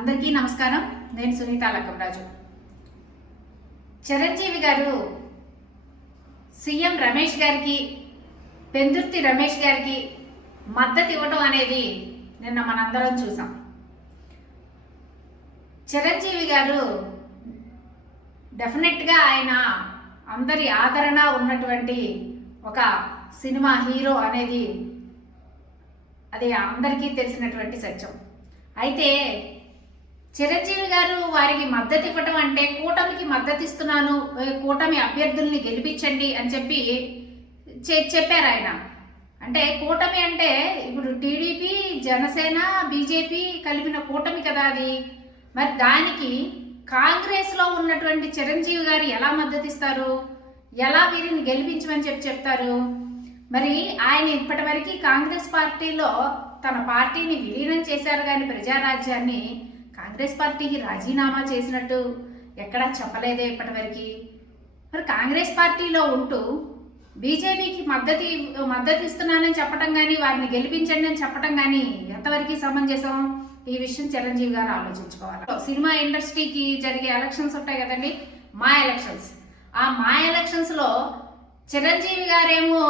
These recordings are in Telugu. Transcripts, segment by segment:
అందరికీ నమస్కారం. నేను సునీత లక్కమరాజు. చిరంజీవి గారు సీఎం రమేష్ గారికి, పెందుర్తి రమేష్ గారికి మద్దతు ఇవ్వడం అనేది నిన్న మనందరం చూసాం. చిరంజీవి గారు డెఫినెట్గా ఆయన అందరి ఆదరణ ఉన్నటువంటి ఒక సినిమా హీరో అనేది అది అందరికీ తెలిసినటువంటి సత్యం. అయితే చిరంజీవి గారు వారికి మద్దతు ఇవ్వటం అంటే కూటమికి మద్దతు ఇస్తున్నాను, కూటమి అభ్యర్థుల్ని గెలిపించండి అని చెప్పారు ఆయన. అంటే కూటమి అంటే ఇప్పుడు టీడీపీ, జనసేన, బీజేపీ కలిపిన కూటమి కదా అది. మరి దానికి కాంగ్రెస్లో ఉన్నటువంటి చిరంజీవి గారు ఎలా మద్దతు ఇస్తారు, ఎలా వీరిని గెలిపించమని చెప్తారు? మరి ఆయన ఇప్పటివరకు కాంగ్రెస్ పార్టీలో తన పార్టీని విలీనం చేశారు, కానీ ప్రజారాజ్యాన్ని కాంగ్రెస్ పార్టీకి రాజీనామా చేసినట్టు ఎక్కడా చెప్పలేదే ఇప్పటివరకు. మరి కాంగ్రెస్ పార్టీలో ఉంటూ బీజేపీకి మద్దతు ఇస్తున్నానని చెప్పడం కానీ, వారిని గెలిపించండి అని చెప్పడం కానీ ఎంతవరకు సమంజసం? ఈ విషయం చిరంజీవి గారు ఆలోచించుకోవాలి. సినిమా ఇండస్ట్రీకి జరిగే ఎలక్షన్స్ ఉంటాయి కదండి, మా ఎలక్షన్స్. ఆ మా ఎలక్షన్స్లో చిరంజీవి గారేమో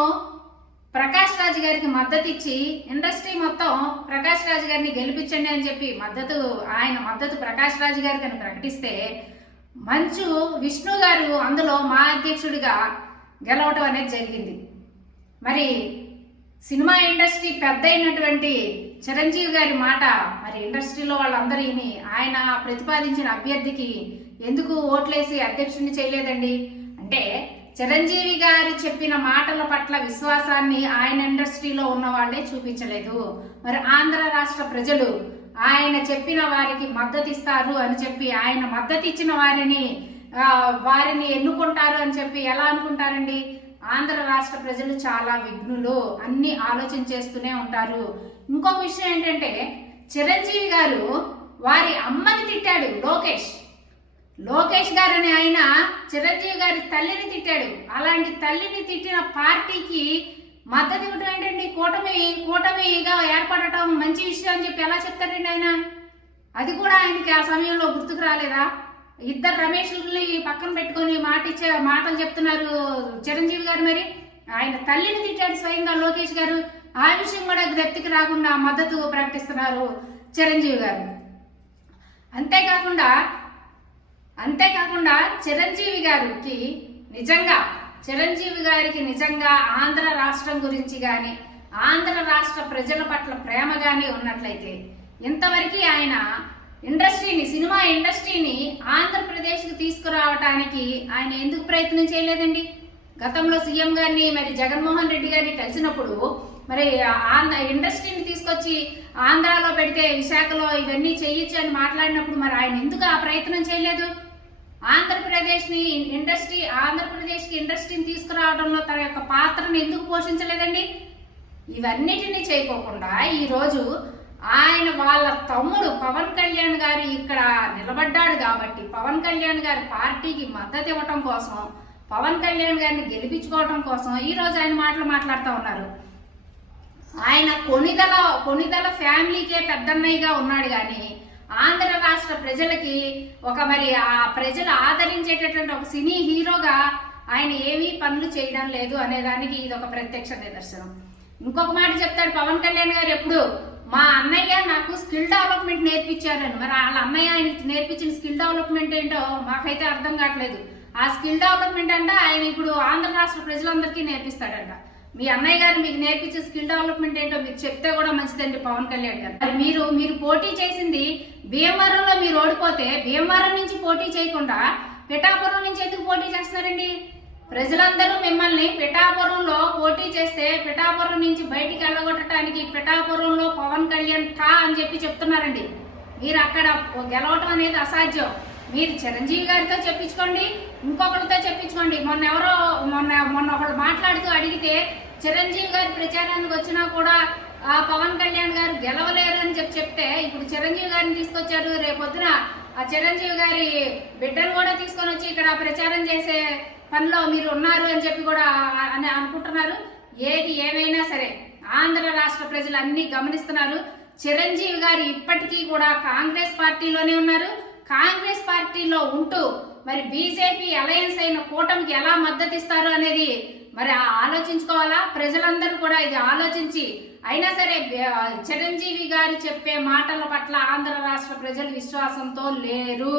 ప్రకాష్ రాజ్ గారికి మద్దతు ఇచ్చి ఇండస్ట్రీ మొత్తం ప్రకాష్ రాజ్ గారిని గెలిపించండి అని చెప్పి ఆయన మద్దతు ప్రకాష్ రాజ్ గారికి అని ప్రకటిస్తే, మంచు విష్ణు గారు అందులో మా అధ్యక్షుడిగా గెలవటం అనేది జరిగింది. మరి సినిమా ఇండస్ట్రీ పెద్ద అయినటువంటి చిరంజీవి గారి మాట మరి ఇండస్ట్రీలో వాళ్ళందరూ ఆయన ప్రతిపాదించిన అభ్యర్థికి ఎందుకు ఓట్లేసి అధ్యక్షుడిని చేయలేదండి? అంటే చిరంజీవి గారు చెప్పిన మాటల పట్ల విశ్వాసాన్ని ఆయన ఇండస్ట్రీలో ఉన్న వాళ్ళే చూపించలేదు. మరి ఆంధ్ర రాష్ట్ర ప్రజలు ఆయన చెప్పిన వారికి మద్దతు ఇస్తారు అని చెప్పి, ఆయన మద్దతు ఇచ్చిన వారిని ఎన్నుకుంటారు అని చెప్పి ఎలా అనుకుంటారండి? ఆంధ్ర రాష్ట్ర ప్రజలు చాలా విఘ్నులు, అన్ని ఆలోచన చేస్తూనే ఉంటారు. ఇంకొక విషయం ఏంటంటే, చిరంజీవి గారు వారి అమ్మని తిట్టాడు. లోకేష్ గారని ఆయన చిరంజీవి గారి తల్లిని తిట్టాడు. అలాంటి తల్లిని తిట్టిన పార్టీకి మద్దతు ఇవ్వడం ఏంటండి? కూటమిగా ఏర్పడటం మంచి విషయం అని చెప్పి ఎలా చెప్తారండి ఆయన? అది కూడా ఆయనకి ఆ సమయంలో గుర్తుకు రాలేదా? ఇద్దరు రమేష్ని పక్కన పెట్టుకొని మాటలు చెప్తున్నారు చిరంజీవి గారు. మరి ఆయన తల్లిని తిట్టాడు స్వయంగా లోకేష్ గారు. ఆ విషయం కూడా జ్ఞప్తికి రాకుండా మద్దతు ప్రకటిస్తున్నారు చిరంజీవి గారు. అంతేకాకుండా చిరంజీవి గారికి నిజంగా ఆంధ్ర రాష్ట్రం గురించి కానీ, ఆంధ్ర రాష్ట్ర ప్రజల పట్ల ప్రేమ కానీ ఉన్నట్లయితే ఇంతవరకు ఆయన సినిమా ఇండస్ట్రీని ఆంధ్రప్రదేశ్కి తీసుకురావటానికి ఆయన ఎందుకు ప్రయత్నం చేయలేదండి? గతంలో సీఎం గారిని మరి జగన్మోహన్ రెడ్డి గారిని కలిసినప్పుడు మరి ఇండస్ట్రీని తీసుకొచ్చి ఆంధ్రాలో పెడితే విశాఖలో ఇవన్నీ చేయొచ్చు అని మాట్లాడినప్పుడు మరి ఆయన ఎందుకు ఆ ప్రయత్నం చేయలేదు? ఆంధ్రప్రదేశ్కి ఇండస్ట్రీని తీసుకురావడంలో తన యొక్క పాత్రను ఎందుకు పోషించలేదండి? ఇవన్నిటినీ చేయకోకుండా ఈరోజు ఆయన వాళ్ళ తమ్ముడు పవన్ కళ్యాణ్ గారు ఇక్కడ నిలబడ్డాడు కాబట్టి, పవన్ కళ్యాణ్ గారి పార్టీకి మద్దతు ఇవ్వటం కోసం, పవన్ కళ్యాణ్ గారిని గెలిపించుకోవటం కోసం ఈరోజు ఆయన మాట్లాడుతూ ఉన్నారు. ఆయన కొనిదల ఫ్యామిలీకే పెద్దన్నయ్యగా ఉన్నాడు, కానీ ఆంధ్ర రాష్ట్ర ప్రజలకి మరి ఆ ప్రజలు ఆదరించేటటువంటి ఒక సినీ హీరోగా ఆయన ఏమీ పనులు చేయడం లేదు అనేదానికి ఇది ఒక ప్రత్యక్ష నిదర్శనం. ఇంకొక మాట చెప్తాడు పవన్ కళ్యాణ్ గారు ఎప్పుడు, మా అన్నయ్య నాకు స్కిల్ డెవలప్మెంట్ నేర్పించారని. మరి వాళ్ళ అన్నయ్య ఆయనకి నేర్పించిన స్కిల్ డెవలప్మెంట్ ఏంటో మాకైతే అర్థం కావట్లేదు. ఆ స్కిల్ డెవలప్మెంట్ అంటే ఆయన ఇప్పుడు ఆంధ్ర రాష్ట్ర ప్రజలందరికీ నేర్పిస్తాడంట. మీ అన్నయ్య గారు మీకు నేర్పించే స్కిల్ డెవలప్మెంట్ ఏంటో మీకు చెప్తే కూడా మంచిదండి పవన్ కళ్యాణ్ గారు. మరి మీరు పోటీ చేసింది భీమవరంలో, మీరు ఓడిపోతే భీమవరం నుంచి పోటీ చేయకుండా పిఠాపురం నుంచి ఎందుకు పోటీ చేస్తున్నారండి? ప్రజలందరూ మిమ్మల్ని పిఠాపురంలో పోటీ చేస్తే పిఠాపురం నుంచి బయటికి వెళ్ళగొట్టడానికి పిఠాపురంలో పవన్ కళ్యాణ్ అని చెప్తున్నారండి. మీరు అక్కడ గెలవటం అనేది అసాధ్యం. మీరు చిరంజీవి గారితో చెప్పించుకోండి, ఇంకొకరితో చెప్పించుకోండి. మొన్న ఒకళ్ళు మాట్లాడుతూ అడిగితే చిరంజీవి గారి ప్రచారానికి వచ్చినా కూడా పవన్ కళ్యాణ్ గారు గెలవలేరని చెప్తే ఇప్పుడు చిరంజీవి గారిని తీసుకొచ్చారు. రేపొద్దున ఆ చిరంజీవి గారి బిడ్డలు కూడా తీసుకొని వచ్చి ఇక్కడ ప్రచారం చేసే పనిలో మీరు ఉన్నారు అని చెప్పి కూడా అనుకుంటున్నారు. ఏది ఏమైనా సరే ఆంధ్ర రాష్ట్ర ప్రజలు అన్నీ గమనిస్తున్నారు. చిరంజీవి గారు ఇప్పటికీ కూడా కాంగ్రెస్ పార్టీలోనే ఉన్నారు. కాంగ్రెస్ పార్టీలో ఉంటూ మరి బీజేపీ అలయన్స్ అయిన కూటమికి ఎలా మద్దతు ఇస్తారు అనేది మరి ఆలోచించుకోవాలా. ప్రజలందరూ కూడా ఇది ఆలోచించి అయినా సరే చిరంజీవి గారు చెప్పే మాటల పట్ల ఆంధ్ర రాష్ట్ర ప్రజలు విశ్వాసంతో లేరు.